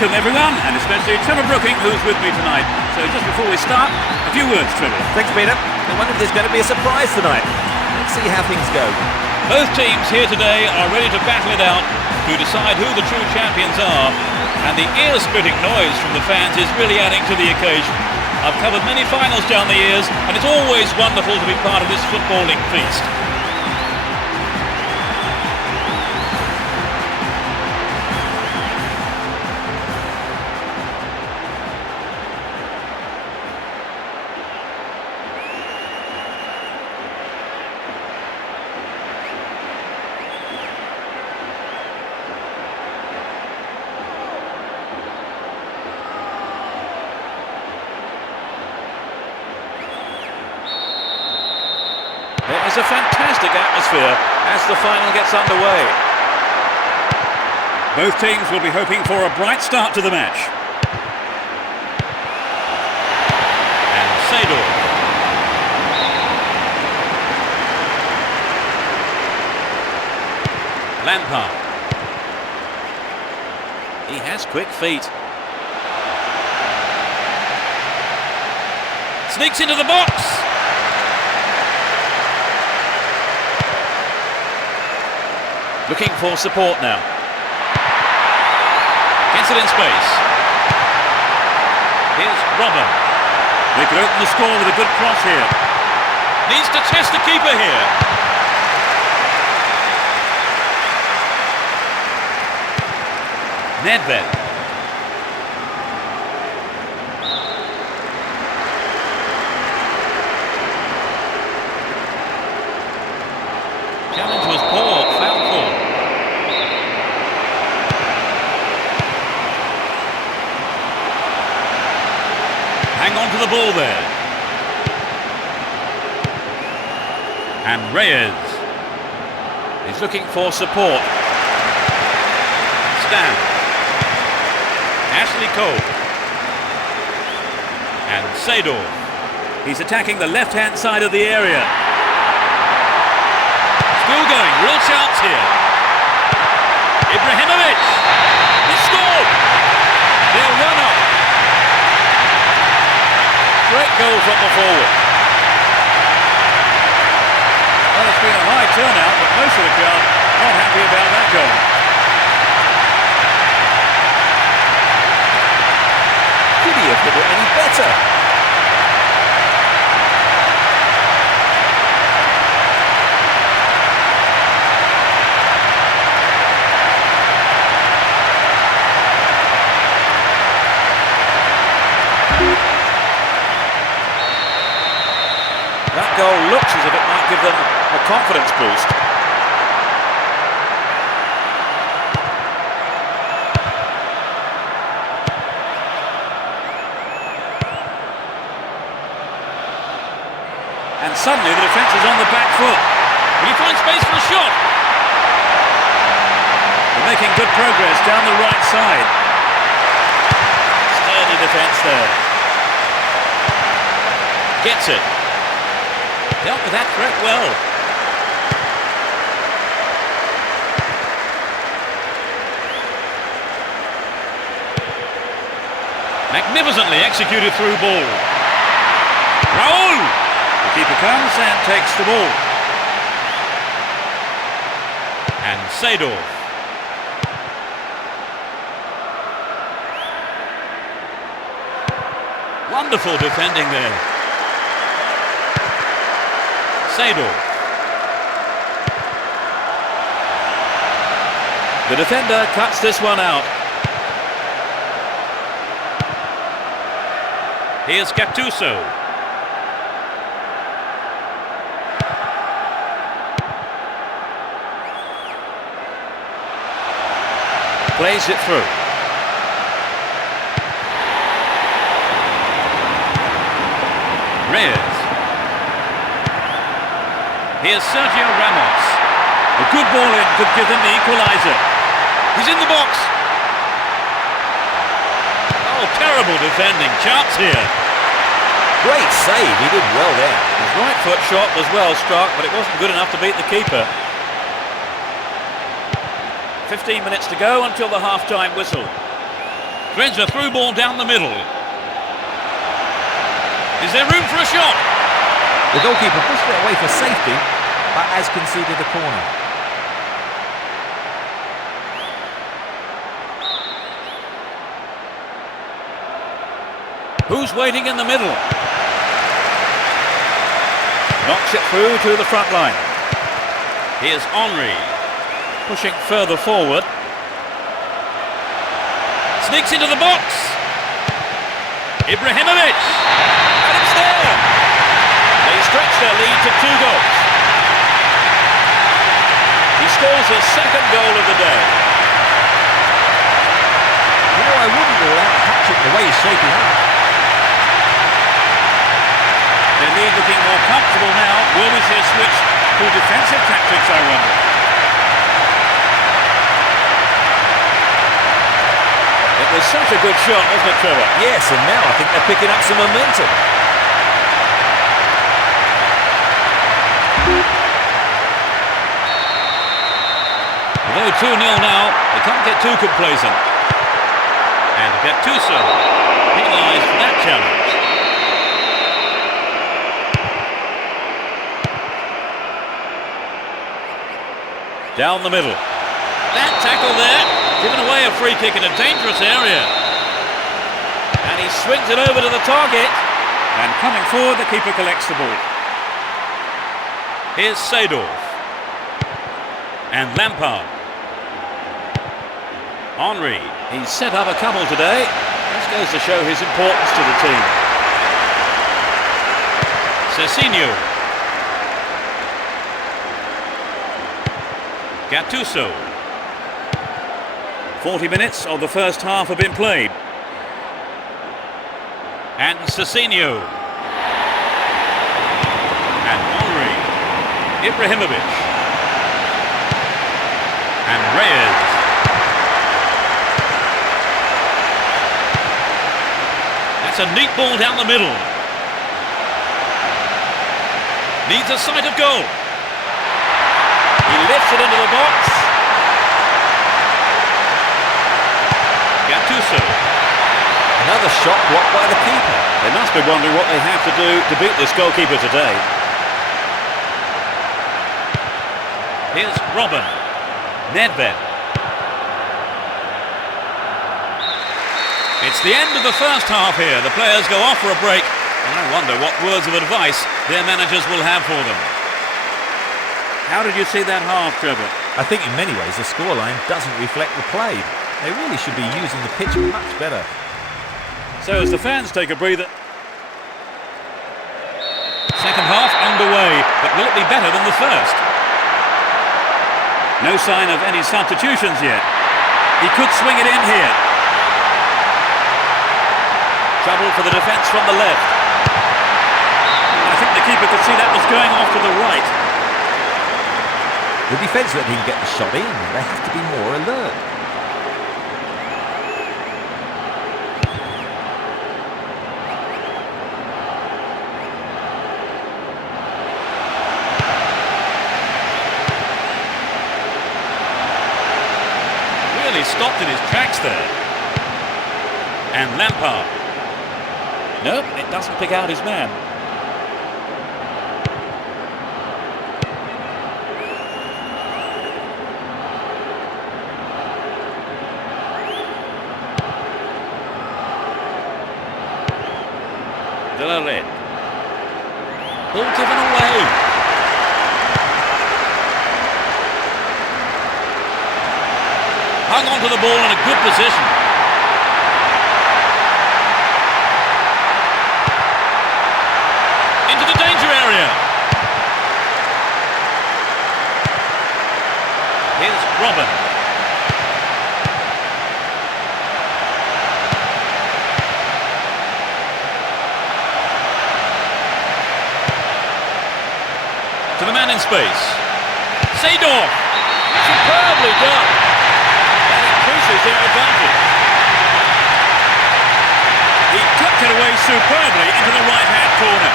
welcome everyone, and especially Trevor Brooking, who's with me tonight. So just before we start, a few words, Trevor. Thanks, Peter. I wonder if there's going to be a surprise tonight. Let's see how things go. Both teams here today are ready to battle it out to decide who the true champions are, and the ear-splitting noise from the fans is really adding to the occasion. I've covered many finals down the years, and it's always wonderful to be part of this footballing feast. There is a fantastic atmosphere as the final gets underway. Both teams will be hoping for a bright start to the match. And Сезон. Lampard. He has quick feet. Sneaks into the box. Looking for support now. Gets it in space. Here's Robin. They could open the score with a good cross here. Needs to test the keeper here. Nedved. Challenge was poor. Foul call. Hang on to the ball there. And Reyes is looking for support. Stan. Ashley Cole. And Сезон. He's attacking the left-hand side of the area. Still going, real chance here. Ibrahimovic. He scored. They'll run up. Great goal from the forward. Well, it's been a high turnout, but most of the crowd not happy about that goal. Could he have hit it any better? That goal looks as if it might give them a confidence boost. And suddenly the defence is on the back foot. Will he find space for a shot? They're making good progress down the right side. Sturdy defence there. Gets it. Dealt with that threat well. Magnificently executed through ball. Raul! The keeper comes and takes the ball. And Сезон. Wonderful defending there. Сезон. The defender cuts this one out. Here's Gattuso. Plays it through. Reyes. Here's Sergio Ramos. A good ball in could give them the equaliser. He's in the box. Oh, terrible defending. Chance here. Great save. He did well there. His right foot shot was well struck, but it wasn't good enough to beat the keeper. 15 minutes to go until the half-time whistle. Threads a through ball down the middle. Is there room for a shot? The goalkeeper pushed it away for safety, but has conceded a corner. Who's waiting in the middle? Knocks it through to the front line. Here's Henry, pushing further forward. Sneaks into the box. Ibrahimovic. And it's there. They stretch their lead to 2 goals. He scores his second goal of the day. You know, I wouldn't rule out Patrick the way he's shaping up. Their lead looking more comfortable now. Will we see a switch to defensive tactics, I wonder? It was such a good shot, wasn't it, Trevor? Yes, and now I think they're picking up some momentum. Although 2-0 now, they can't get too complacent. And Gattuso penalised for that challenge. Down the middle. That tackle there, giving away a free kick in a dangerous area. And he swings it over to the target. And coming forward, the keeper collects the ball. Here's Seedorf. And Lampard. Henry, he's set up a couple today. This goes to show his importance to the team. Cezinho. Gattuso. 40 minutes of the first half have been played. And Cezinho. And Henry. Ibrahimovic. And Reyes. That's a neat ball down the middle. Needs a sight of goal. He lifts it into the box. Gattuso. Another shot blocked by the keeper. They must be wondering what they have to do to beat this goalkeeper today. Here's Robin. Nedved. It's the end of the first half here. The players go off for a break, and I wonder what words of advice their managers will have for them. How did you see that half, Trevor? I think in many ways the scoreline doesn't reflect the play. They really should be using the pitch much better. So as the fans take a breather. Second half underway, but will it be better than the first? No sign of any substitutions yet. He could swing it in here. Trouble for the defence from the left. I think the keeper could see that was going off to the right. The defence let him get the shot in. They have to be more alert. Really stopped in his tracks there. And Lampard. Nope, it doesn't pick out his man. Delalet. Ball given away. Hung on to the ball in a good position. Into the danger area. Here's Robin. To the man in space. Seedorf. Superbly done. That increases their advantage. He tucked it away superbly into the right-hand corner.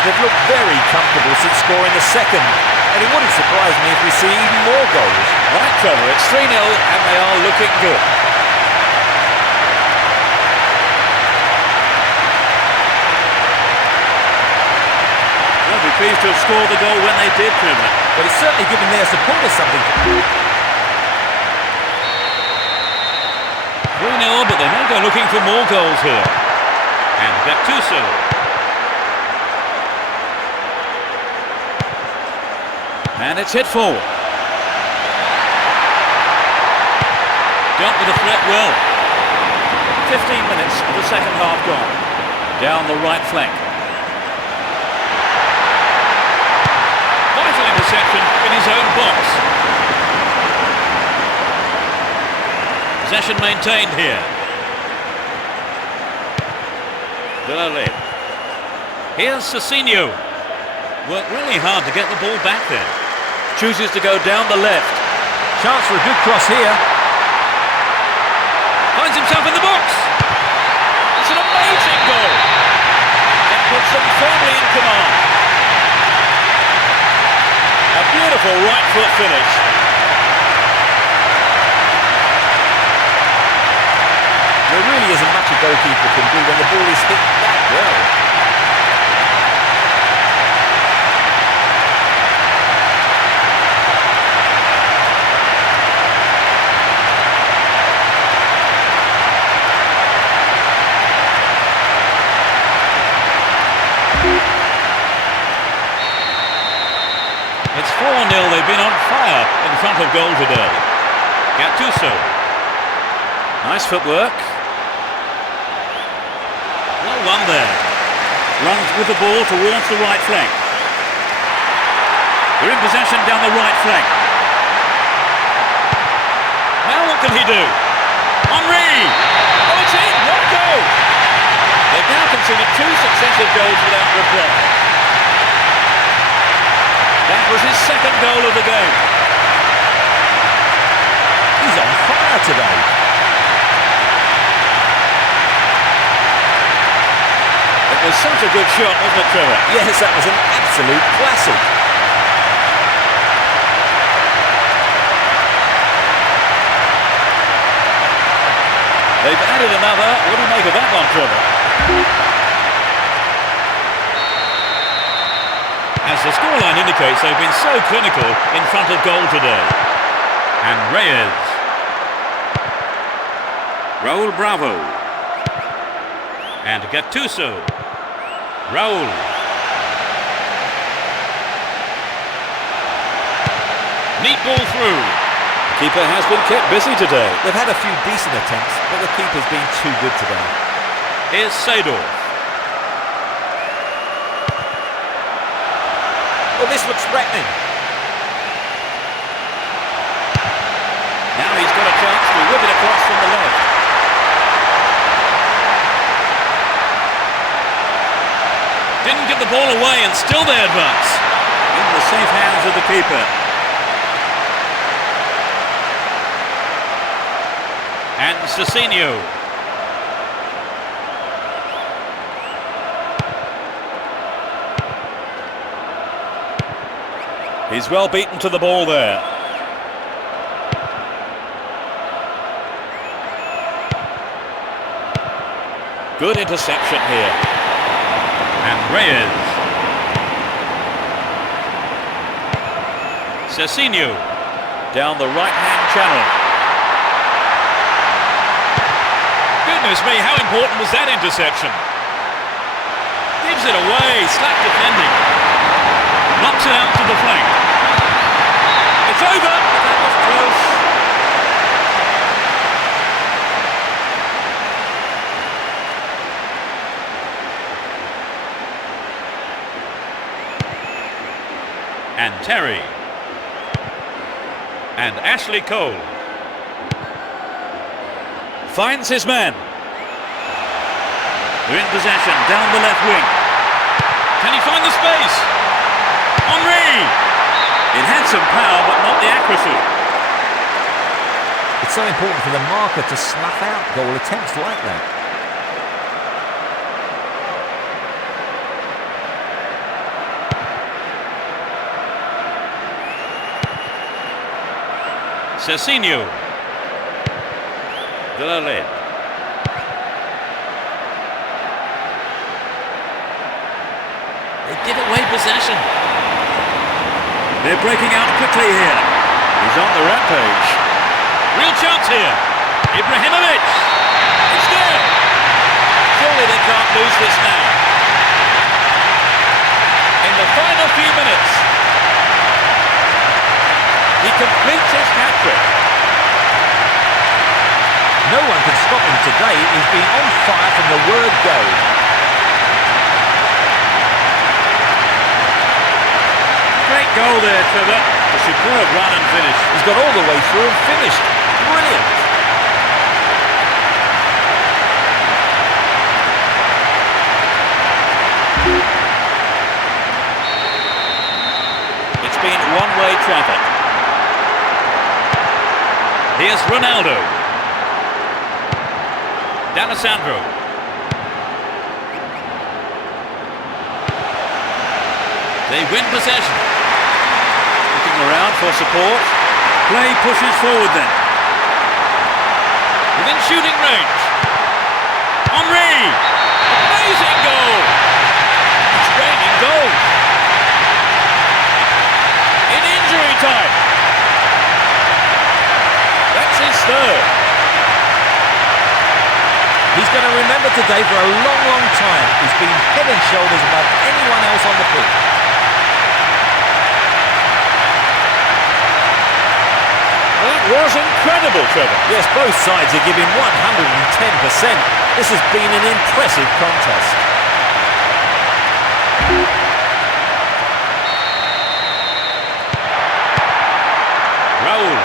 They've looked very comfortable since scoring the second, and it wouldn't surprise me if we see even more goals. Right Trevor. It's 3-0 and they are looking good. They'll be pleased to have scored the goal when they did, Trevor. But it's certainly given their supporters something to do. 3-0, but they may go looking for more goals here. And Gattuso. And it's hit forward. Dealt with the threat well. 15 minutes of the second half gone. Down the right flank. Vital interception in his own box. Possession maintained here. Delale. Here's Cezinho. Worked really hard to get the ball back there. Chooses to go down the left. Chance for a good cross here. Finds himself in the box. It's an amazing goal. That puts them firmly in command. A beautiful right foot finish. There really isn't much a goalkeeper can do when the ball is hit that well. It's 4-0, they've been on fire in front of goal today. Gattuso. Nice footwork. Well won there. Runs with the ball towards the right flank. They're in possession down the right flank. Now what can he do? Henry! Oh, it's in! What a goal! They've now conceded 2 successive goals without reply. That was his second goal of the game. He's on fire today. It was such a good shot, wasn't it, Trevor? Yes, that was an absolute classic. They've added another. What do you make of that one, Trevor? As the scoreline indicates, they've been so clinical in front of goal today. And Reyes. Raul Bravo. And Gattuso. Raul. Neat ball through. Keeper has been kept busy today. They've had a few decent attempts, but the keeper's been too good today. Here's Seedorf. Well, this looks threatening. Now he's got a chance to whip it across from the left. Didn't get the ball away and still they advance. In the safe hands of the keeper. And Cezinho. He's well beaten to the ball there. Good interception here. And Reyes. Cezinho. Down the right-hand channel. Goodness me, how important was that interception? Gives it away, slack defending. Knocks it out to the flank. It's over, but that was close. And Terry. And Ashley Cole. Finds his man. They're in possession, down the left wing. Can he find the space? Henry! It had some power, but not the accuracy. It's so important for the marker to snuff out goal attempts like that. Cezinho. De La Led. They give away possession. They're breaking out quickly here. He's on the rampage. Real chance here. Ibrahimovic. It's there. Surely they can't lose this now. In the final few minutes, he completes his hat-trick. No one can stop him today. He's been on fire from the word go. Great goal there, Trevor. A superb run and finish. He's got all the way through and finished. Brilliant. It's been one-way traffic. Here's Ronaldo. D'Alessandro. They win possession. Looking around for support. Play pushes forward then. Within shooting range. Henry! Amazing goal! It's raining goals. In injury time. That's his third. He's going to remember today for a long, long time. He's been head and shoulders above anyone else on the pitch. That was incredible, Trevor. Yes, both sides are giving 110%. This has been an impressive contest. Raul.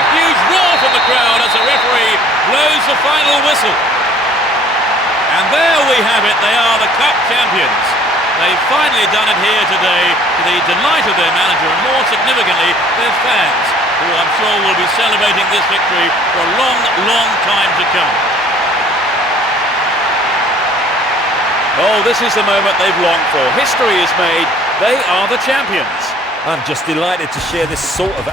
A huge roar from the crowd as the referee blows the final whistle. And there we have it. They are the cup champions. They've finally done it here today to the delight of their manager and more significantly their fans, who I'm sure will be celebrating this victory for a long, long time to come. Oh, this is the moment they've longed for. History is made. They are the champions. I'm just delighted to share this sort of